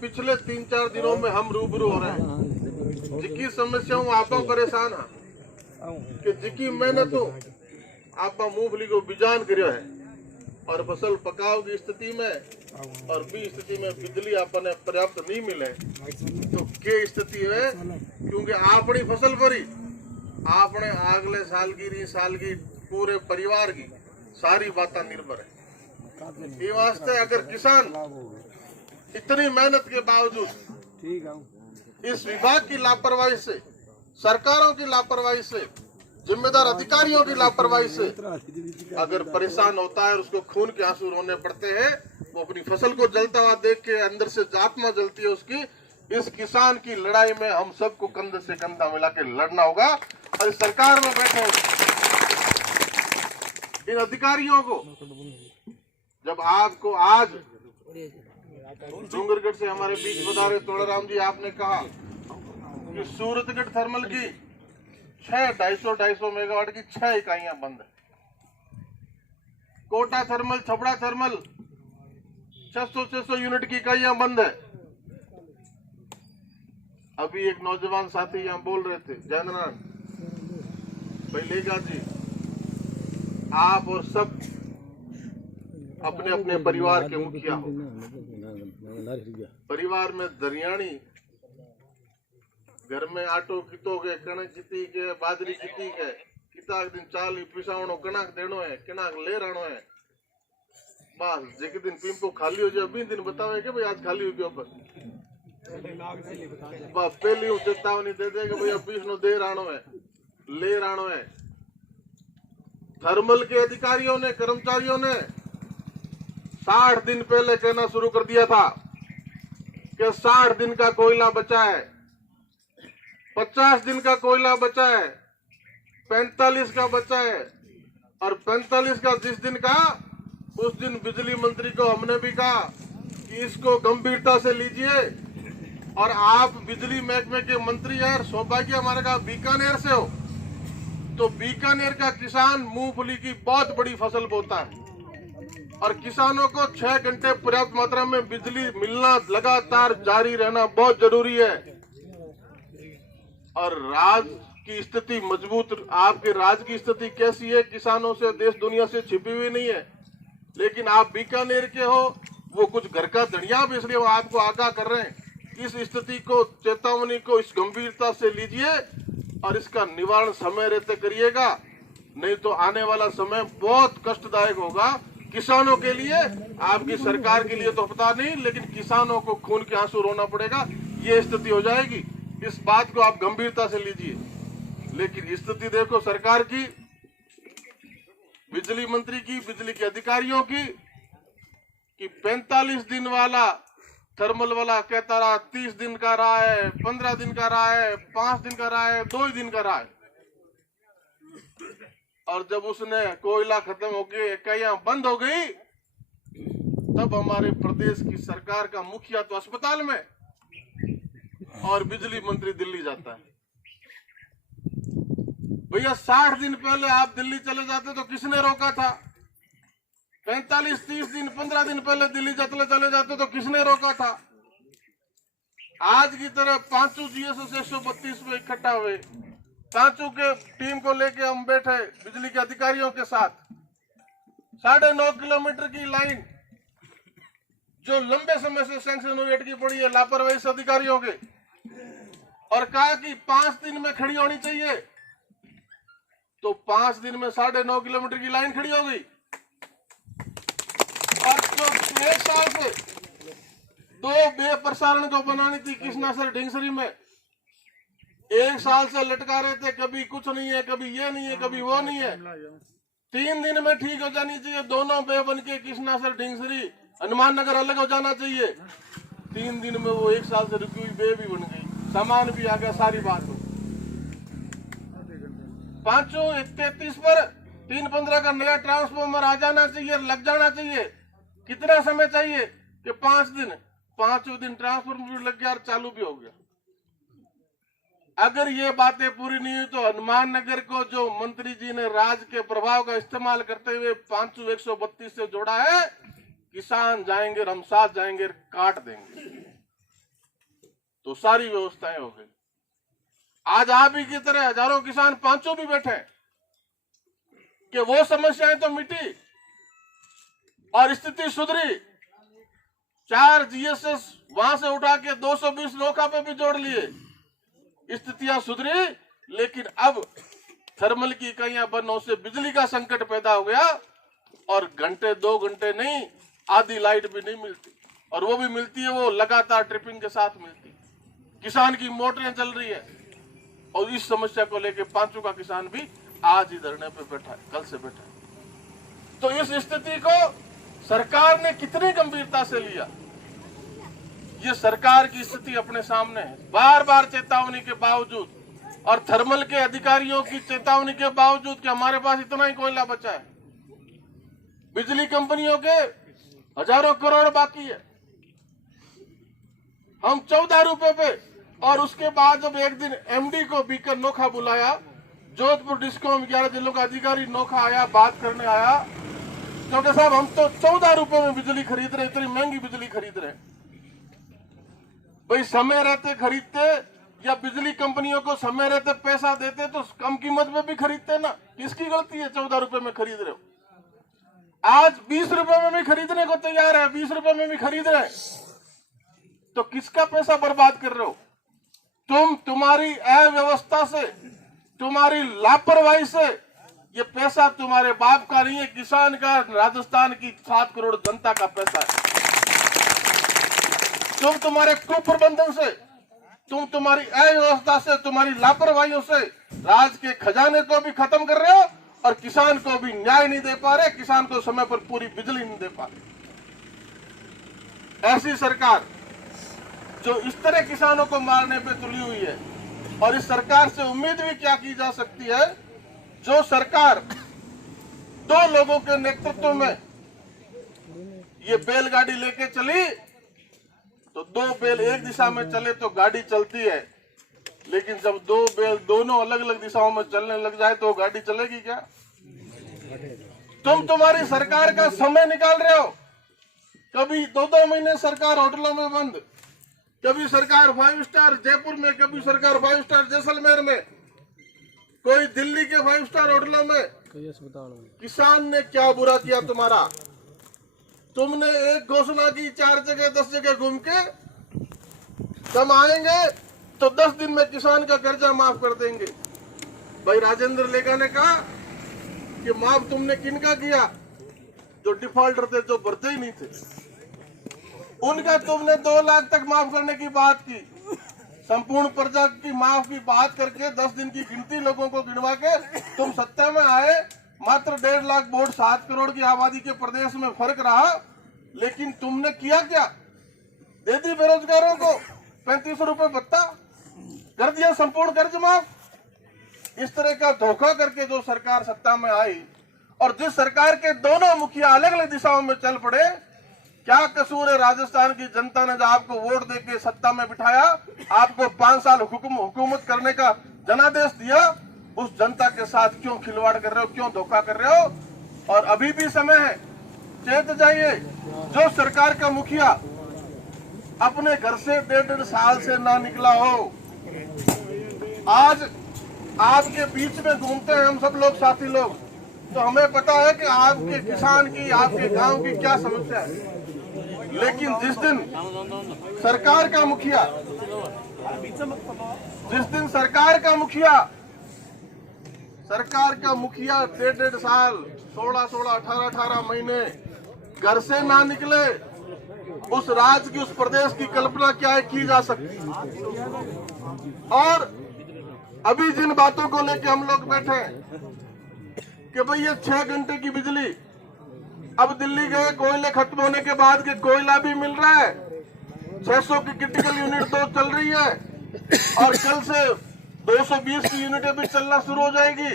पिछले 3-4 दिनों में हम रूबरू हो रहे हैं, जिकी समस्याओं आप परेशान है कि जिकी मेहनतों आप मूंगफली को बिजान करियो है और फसल पकाव की स्थिति में और भी स्थिति में बिजली आपने पर्याप्त नहीं मिले तो के स्थिति है, क्योंकि आपनी फसल भरी आपने अगले साल की पूरे परिवार की सारी बातें निर्भर है। ये वास्ते अगर किसान इतनी मेहनत के बावजूद इस विभाग की लापरवाही से, सरकारों की लापरवाही से, जिम्मेदार अधिकारियों की लापरवाही से अगर परेशान होता है और उसको खून के आंसू रोने पड़ते हैं, वो अपनी फसल को जलता हुआ देख के अंदर से आत्मा जलती है उसकी। इस किसान की लड़ाई में हम सबको कंधे से कंधा मिला के लड़ना होगा और सरकार में बैठे इन अधिकारियों को, जब आपको आज डूंगरगढ़ से हमारे बीच बता रहे तोड़ाराम जी, आपने कहा कि सूरतगढ़ थर्मल की 250 मेगावाट की 6 इकाइयां बंद है। Kota thermal, Chhabra thermal 600 unit की इकाइयां बंद है। अभी एक नौजवान साथी यहां बोल रहे थे, जयनारायण लेगा जी, आप और सब अपने अपने परिवार के मुखिया हो। परिवार में दरियाणी, घर में आटो कितो के, कणक किती के, बाजरी किती के, किता दिन चाली पिसावणो कणक देनो है, कणक ले राणो है। बस जिक दिन पिंपो खाली हो जाए अभी दिन बतावे के भाई आज खाली हो गया, बस पहली चेतावनी दे दे कि भाई अब 20 दे राणो है, ले राणो है। थर्मल के अधिकारियों ने, कर्मचारियों ने 60 दिन पहले कहना शुरू कर दिया था कि 60 दिन का कोयला बचा है, 50 दिन का कोयला बचा है, 45 का बचा है और 45 का जिस दिन का, उस दिन बिजली मंत्री को हमने भी कहा कि इसको गंभीरता से लीजिए। और आप बिजली महकमे के मंत्री हैं, सौभाग्य हमारे का बीकानेर से हो, तो बीकानेर का किसान मूंगफली की बहुत बड़ी फसल बोता है और किसानों को 6 घंटे पर्याप्त मात्रा में बिजली मिलना लगातार जारी रहना बहुत जरूरी है। और राज्य की स्थिति मजबूत, आपके राज्य की स्थिति कैसी है किसानों से देश दुनिया से छिपी हुई नहीं है, लेकिन आप बीकानेर के हो, वो कुछ घर का धनिया भी, इसलिए वो आपको आगाह कर रहे हैं। इस स्थिति को, चेतावनी को इस गंभीरता से लीजिए और इसका निवारण समय रहते करिएगा, नहीं तो आने वाला समय बहुत कष्टदायक होगा किसानों के लिए। आपकी सरकार के लिए तो पता नहीं, लेकिन किसानों को खून के आंसू रोना पड़ेगा, ये स्थिति हो जाएगी। इस बात को आप गंभीरता से लीजिए। लेकिन स्थिति देखो सरकार की, बिजली मंत्री की, बिजली के अधिकारियों की, कि 45 दिन वाला थर्मल वाला कहता रहा 30 दिन का रहा है, 15 दिन का रहा है, 5 दिन का रहा है, 2 दिन का रहा है। और जब उसने कोयला खत्म हो गया, इकाइयां बंद हो गई, तब हमारे प्रदेश की सरकार का मुखिया तो अस्पताल में और बिजली मंत्री दिल्ली जाता है। भैया 60 दिन पहले आप दिल्ली चले जाते तो किसने रोका था? 45, 30 दिन, 15 दिन पहले दिल्ली चले जाते तो किसने रोका था? आज की तरह पांचू जीएसएस 132 में इकट्ठा हुए, पांचू के टीम को लेके हम बैठे बिजली के अधिकारियों के साथ, 9.5 किलोमीटर की लाइन जो लंबे समय से सैंक्शन हुई अटकी पड़ी है लापरवाही से अधिकारियों के, और कहा कि 5 दिन में खड़ी होनी चाहिए, तो 5 दिन में 9.5 किलोमीटर की लाइन खड़ी हो गई। और जो 1 साल से 2 बेप्रसारण जो बनानी थी कृष्णासर ढिंगसरी में, 1 साल से लटका रहे थे, कभी कुछ नहीं है, कभी ये नहीं है, कभी वो नहीं है। 3 दिन में ठीक हो जानी चाहिए, दोनों बे बन के कृष्णासर ढिंगसरी हनुमान नगर अलग हो जाना चाहिए। 3 दिन में वो 1 साल से रुकी हुई बे भी बन गई, सामान भी आ गया, सारी बात हो। 533 पर 315 का नया ट्रांसफॉर्मर आ जाना चाहिए, लग जाना चाहिए। कितना समय चाहिए कि 5 दिन, 5वें दिन ट्रांसफॉर्मर भी लग गया और चालू भी हो गया। अगर ये बातें पूरी नहीं हुई तो हनुमान नगर को जो मंत्री जी ने राज्य के प्रभाव का इस्तेमाल करते हुए 532 से जोड़ा है, किसान जाएंगे और हम साथ जाएंगे, काट देंगे। तो सारी व्यवस्थाएं हो गई। आज आप ही की तरह हजारों किसान पांचों भी बैठे हैं कि वो समस्याएं तो मिटी और स्थिति सुधरी। 4 GSS वहां से उठा के 220 नोखा पे भी जोड़ लिए, स्थितियां सुधरी। लेकिन अब थर्मल की इकाइयां बंद होने से बिजली का संकट पैदा हो गया और घंटे 2 घंटे नहीं, आधी लाइट भी नहीं मिलती, और वो भी मिलती है वो लगातार ट्रिपिंग के साथ मिलती। किसान की मोटरें चल रही है और इस समस्या को लेकर पांचों का किसान भी आज ही धरने पे बैठा है, कल से बैठा है। तो इस स्थिति को सरकार ने कितनी गंभीरता से लिया, ये सरकार की स्थिति अपने सामने है। बार बार चेतावनी के बावजूद और थर्मल के अधिकारियों की चेतावनी के बावजूद कि हमारे पास इतना ही कोयला बचा है, बिजली कंपनियों के हजारों करोड़ बाकी है, हम 14 रुपए पे। और उसके बाद जब एक दिन MD को बीकर नोखा बुलाया, जोधपुर डिस्कॉम 11 जिलों का अधिकारी नोखा आया, बात करने आया, क्योंकि साहब हम तो 14 रुपए में बिजली खरीद रहे, इतनी महंगी बिजली खरीद रहे। भाई समय रहते खरीदते या बिजली कंपनियों को समय रहते पैसा देते तो कम कीमत में भी खरीदते ना। किसकी गलती है 14 रुपए में खरीद रहे हो? आज 20 रुपए में भी खरीदने को तैयार है, 20 रुपए में भी खरीद रहे हैं, तो किसका पैसा बर्बाद कर रहे हो तुम? तुम्हारी अव्यवस्था से, तुम्हारी लापरवाही से ये पैसा तुम्हारे बाप का नहीं है, किसान का, राजस्थान की 7 करोड़ जनता का पैसा है। तुम्हारे कुप्रबंधन से, तुम्हारी अव्यवस्था से, तुम्हारी लापरवाहियों से राज्य के खजाने को भी खत्म कर रहे हो और किसान को भी न्याय नहीं दे पा रहे, किसान को समय पर पूरी बिजली नहीं दे पा रहे। ऐसी सरकार जो इस तरह किसानों को मारने पे तुली हुई है, और इस सरकार से उम्मीद भी क्या की जा सकती है? जो सरकार 2 लोगों के नेतृत्व में ये बैलगाड़ी लेके चली, तो 2 बैल एक दिशा में चले तो गाड़ी चलती है, लेकिन जब 2 बैल दोनों अलग अलग दिशाओं में चलने लग जाए तो गाड़ी चलेगी क्या? तुम्हारी सरकार का समय निकाल रहे हो। कभी 2-2 महीने सरकार होटलों में बंद, कभी सरकार 5 स्टार जयपुर में, कभी सरकार 5 स्टार जैसलमेर में, कोई दिल्ली के 5 स्टार होटलों में। किसान ने क्या बुरा किया तुम्हारा? तुमने एक घोषणा की 4 जगह 10 जगह घूम के, हम आएंगे तो 10 दिन में किसान का कर्जा माफ कर देंगे। भाई राजेंद्र लेगा ने कहा कि माफ तुमने किनका किया? जो डिफॉल्टर थे, जो भरते ही नहीं थे, उनका तुमने 2 लाख तक माफ करने की बात की। संपूर्ण प्रजा की माफ की बात करके 10 दिन की गिनती लोगों को गिनवा के तुम सत्ता में आए। मात्र 1.5 लाख वोट 7 करोड़ की आबादी के प्रदेश में फर्क रहा, लेकिन तुमने किया क्या? दे दी बेरोजगारों को 3500 रुपए भत्ता, कर दिया संपूर्ण कर्ज माफ। इस तरह का धोखा करके जो सरकार सत्ता में आई, और जिस सरकार के दोनों मुखिया अलग अलग दिशाओं में चल पड़े, क्या कसूर है राजस्थान की जनता ने जो आपको वोट देके सत्ता में बिठाया, आपको 5 साल हुकूमत करने का जनादेश दिया, उस जनता के साथ क्यों खिलवाड़ कर रहे हो, क्यों धोखा कर रहे हो? और अभी भी समय है, चेत जाइए। जो सरकार का मुखिया अपने घर से 1.5 साल से ना निकला हो, आज आपके बीच में घूमते हैं हम सब लोग, साथी लोग, तो हमें पता है कि आपके किसान की, आपके गांव की क्या समस्या है। लेकिन जिस दिन सरकार का मुखिया 1.5 साल, 16, 18 महीने घर से ना निकले, उस राज्य की, उस प्रदेश की कल्पना क्या है की जा सकती। और अभी जिन बातों को लेकर हम लोग बैठे हैं कि भाई ये 6 घंटे की बिजली, अब दिल्ली गए, कोयले खत्म होने के बाद के कोयला भी मिल रहा है, 600 की क्रिटिकल यूनिट तो चल रही है, और कल से 220 की यूनिटें भी चलना शुरू हो जाएगी,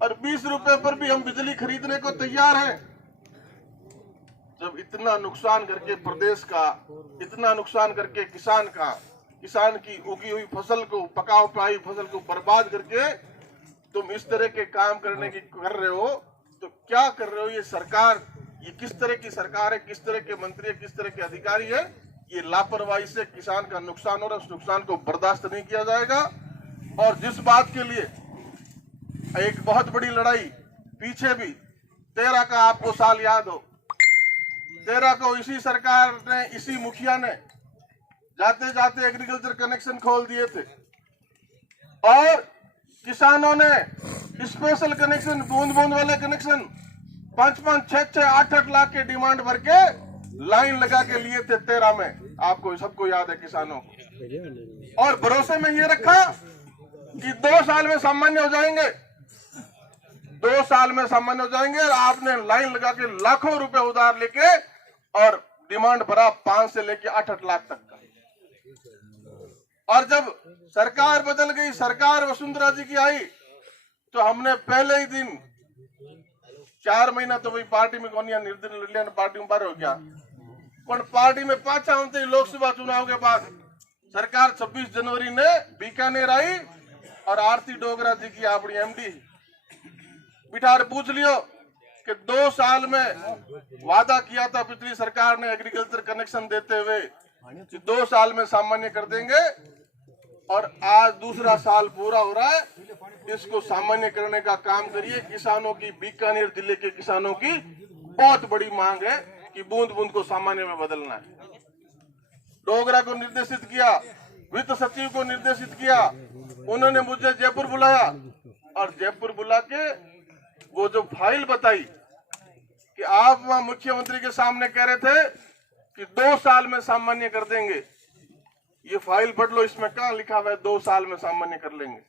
और 20 रुपए पर भी हम बिजली खरीदने को तैयार हैं। जब इतना नुकसान करके प्रदेश का, इतना नुकसान करके किसान की उगी हुई फसल को, पका पाई फसल को बर्बाद करके तुम इस तरह के काम करने की कर रहे हो, तो क्या कर रहे हो? ये सरकार, ये किस तरह की सरकार है, किस तरह के मंत्री है, किस तरह के अधिकारी है, ये लापरवाही से किसान का नुकसान हो रहा है, उस नुकसान को बर्दाश्त नहीं किया जाएगा। और जिस बात के लिए एक बहुत बड़ी लड़ाई पीछे भी 13 का आपको साल याद हो, 13 को इसी सरकार ने, इसी मुखिया ने जाते जाते एग्रीकल्चर कनेक्शन खोल दिए थे और किसानों ने स्पेशल कनेक्शन, बूंद बूंद वाले कनेक्शन 5-5, 6-6, 8-8 लाख के डिमांड भर के लाइन लगा के लिए थे 13 में। आपको सबको याद है किसानों को। और भरोसे में ये रखा कि 2 साल में सामान्य हो जाएंगे, 2 साल में सामान्य हो जाएंगे। और आपने लाइन लगा के लाखों रुपए उधार लेके और डिमांड भरा 5 से लेके 8-8 लाख तक का। और जब सरकार बदल गई, सरकार वसुंधरा जी की आई, तो हमने पहले ही दिन 4 महीना तो भाई पार्टी में कौन निर्दलीय पार्टी में बारे हो गया, पर पार्टी में पाछा होते ही लोकसभा चुनाव के बाद सरकार 26 जनवरी ने बीकानेर आई और आरती डोगरा जी की अपनी एमडी बिठा पूछ लियो कि 2 साल में वादा किया था पिछली सरकार ने एग्रीकल्चर कनेक्शन देते हुए कि 2 साल में सामान्य कर देंगे, और आज दूसरा साल पूरा हो रहा है। इसको सामान्य करने का काम करिए। किसानों की, बीकानेर जिले के किसानों की बहुत बड़ी मांग है कि बूंद बूंद को सामान्य में बदलना है। डोगरा को निर्देशित किया, वित्त सचिव को निर्देशित किया, उन्होंने मुझे जयपुर बुलाया और जयपुर बुला के वो जो फाइल बताई कि आप वहां मुख्यमंत्री के सामने कह रहे थे कि 2 साल में सामान्य कर देंगे, ये फाइल पढ़ लो, इसमें कहां लिखा हुआ है 2 साल में सामान्य कर लेंगे।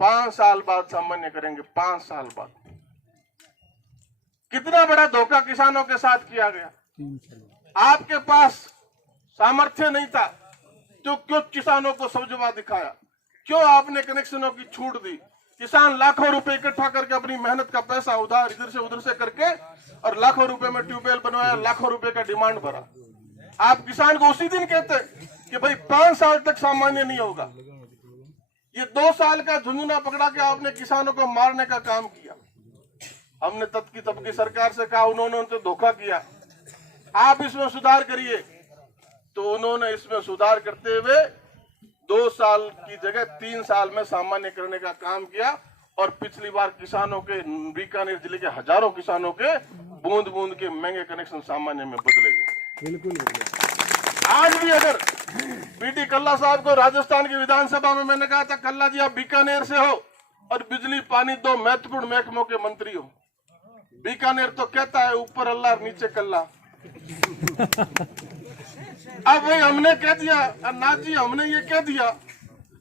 5 साल बाद सामान्य करेंगे, 5 साल बाद। कितना बड़ा धोखा किसानों के साथ किया गया। आपके पास सामर्थ्य नहीं था तो क्यों किसानों को समझवा दिखाया, क्यों आपने कनेक्शनों की छूट दी। किसान लाखों रुपए इकट्ठा करके अपनी मेहनत का पैसा उधार इधर से उधर से करके और लाखों रुपए में ट्यूबवेल बनवाया, लाखों रुपए का डिमांड भरा। आप किसान को उसी दिन कहते कि भाई 5 साल तक सामान्य नहीं होगा। ये 2 साल का झुंझुना पकड़ा के आपने किसानों को मारने का काम किया। हमने तब की सरकार से कहा, उन्होंने उनसे धोखा किया, आप इसमें सुधार करिए। तो उन्होंने इसमें सुधार करते हुए 2 साल की जगह 3 साल में सामान्य करने का काम किया। और पिछली बार किसानों के, बीकानेर जिले के हजारों किसानों के बूंद बूंद के महंगे कनेक्शन सामान्य में बदले गए। बिल्कुल। आज भी अगर बीटी कल्ला साहब को राजस्थान की विधानसभा में मैंने कहा था, कल्ला जी आप बीकानेर से हो और बिजली पानी 2 महत्वपूर्ण महकमों के मंत्री हो। बीकानेर तो कहता है ऊपर अल्लाह और नीचे कल्ला। अब भाई हमने कह दिया, नाथ जी हमने ये कह दिया,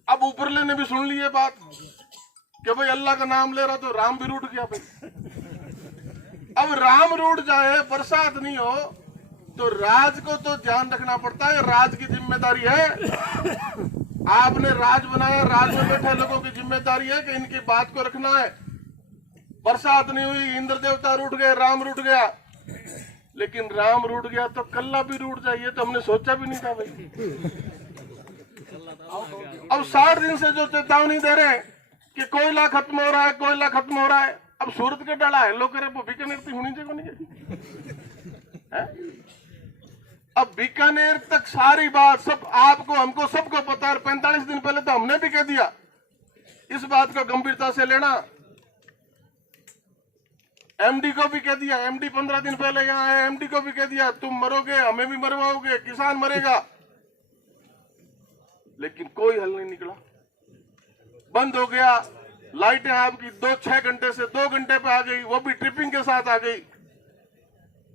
अब ऊपरले ने भी सुन ली ये बात कि भाई अल्लाह का नाम ले रहा तो राम भी रूठ गया भाई। अब राम रूठ जाए, बरसात नहीं हो, तो राज को तो ध्यान रखना पड़ता है। राज की जिम्मेदारी है। आपने राज बनाया, राज में बैठे लोगों की जिम्मेदारी है कि इनकी बात को रखना है। बरसात नहीं हुई, इंद्र देवता रूठ गए, राम रूठ गया। लेकिन राम रूठ गया तो कल्ला भी रूठ जाए, ये तो हमने सोचा भी नहीं था भाई। अब 60 दिन से जो चेतावनी दे रहे हैं कि कोयला खत्म हो रहा है, कोयला खत्म हो रहा है। अब सूरत के डाला है लोग करे बीकानेर होनी चाहिए। अब बीकानेर तक सारी बात सब आपको, हमको, सबको पता है। 45 दिन पहले तो हमने भी कह दिया। इस बात को गंभीरता से लेना। एमडी को भी कह दिया, एमडी 15 दिन पहले यहाँ है, एमडी को भी कह दिया तुम मरोगे, हमें भी मरवाओगे, किसान मरेगा। लेकिन कोई हल नहीं निकला, बंद हो गया। लाइटें आपकी 6 घंटे से 2 घंटे पे आ गई, वो भी ट्रिपिंग के साथ आ गई।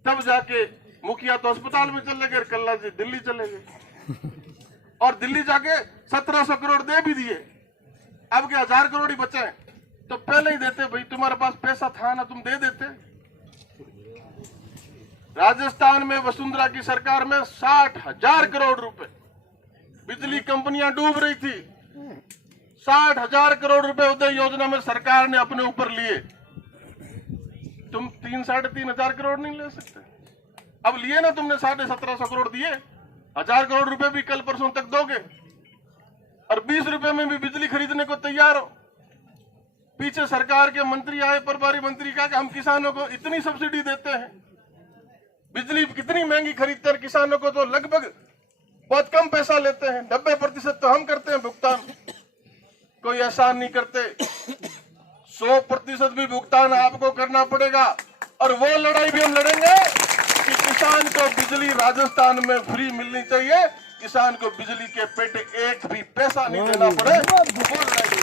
तब जाके मुखिया तो अस्पताल में चले गए, कल्ला जी दिल्ली चले गए और दिल्ली जाके 1700 करोड़ दे भी दिए। अब क्या 1000 करोड़ ही बचे हैं, तो पहले ही देते भाई, तुम्हारे पास पैसा था ना, तुम दे देते। राजस्थान में वसुंधरा की सरकार में 60,000 करोड़ रुपए, बिजली कंपनियां डूब रही थी, 60,000 करोड़ रुपए उदय योजना में सरकार ने अपने ऊपर लिए। तुम 3-3.5 करोड़ नहीं ले सकते। अब लिए ना तुमने 1750 करोड़ दिए, 1000 करोड़ रुपए भी कल परसों तक दोगे और 20 रुपए में भी बिजली खरीदने को तैयार हो। पीछे सरकार के मंत्री आए, प्रभारी मंत्री का कि हम किसानों को इतनी सब्सिडी देते हैं, बिजली कितनी महंगी खरीदते हैं, किसानों को तो लगभग बहुत कम पैसा लेते हैं, 90% तो हम करते हैं भुगतान, कोई एहसान नहीं करते। 100% भी भुगतान आपको करना पड़ेगा। और वो लड़ाई भी हम लड़ेंगे कि किसान को बिजली राजस्थान में फ्री मिलनी चाहिए, किसान को बिजली के पेटे एक भी पैसा नहीं देना पड़े, वो लड़ाई